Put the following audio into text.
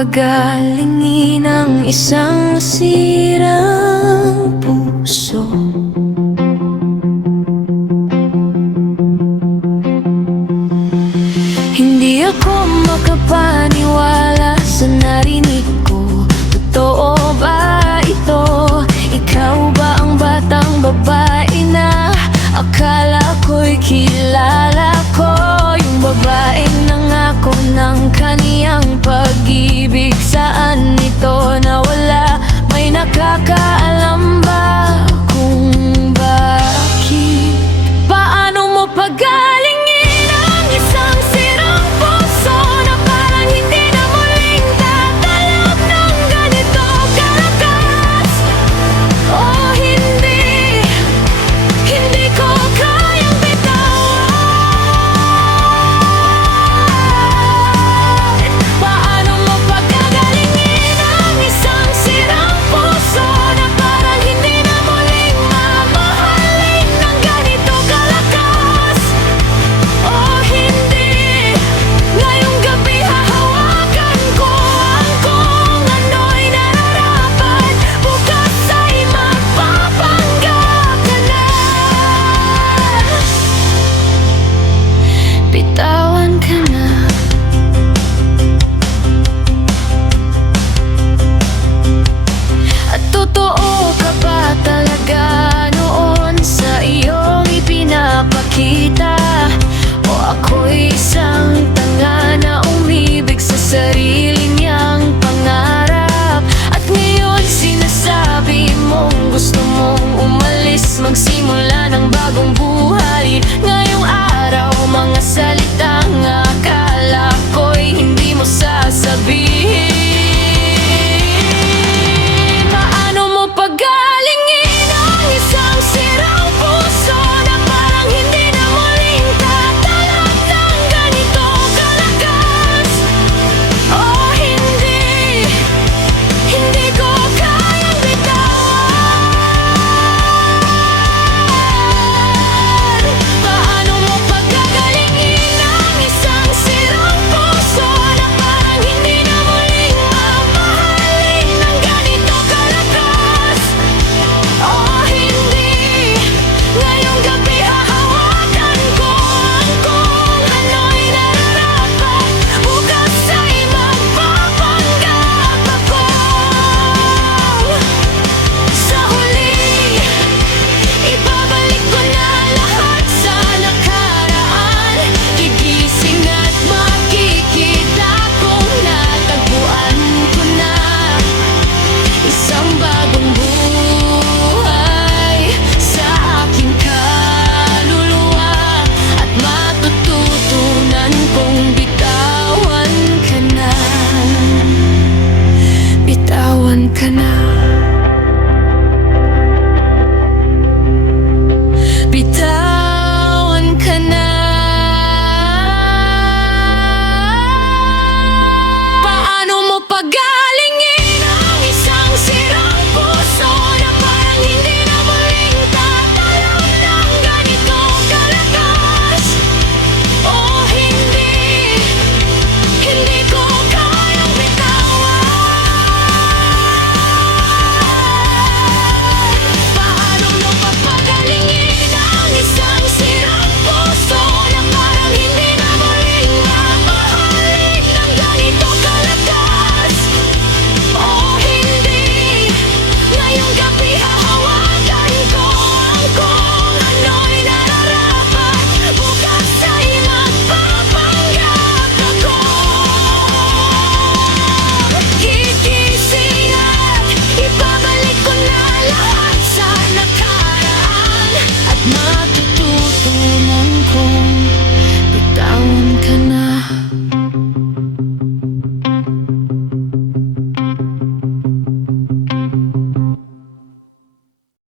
pagalingin ang isang sirang puso? Hindi ako makapaniwala sa narinig ko. Totoo ba ito? Ikaw ba ang batang babae na akala ko'y kilala ko? Yung babaeng nangako ng kaniyang pag-ibig, saan ito nawala? May nakakaalam ba kung bakit? Paano mo pagalingin ang isang sirang puso na parang hindi na muling tatalab ng ganito kalakas? Oh, hindi ko kayang bitawan. Paano mo pagagalingin ang isang sirang puso na parang hindi na muling mamahalin ng ganito kalakas? Oh, hindi. Ngayong gabi hahawakan ko ang kung ano'y nararapat. Bukas ay magpapanggap ka na. Bitawan ka na. At totoo ka ba talaga noon sa iyong ipinapakita? O ako'y isang tanga na umibig sa sarili niyang pangarap? At ngayon sinasabi mong gusto mong umalis, magsimula ng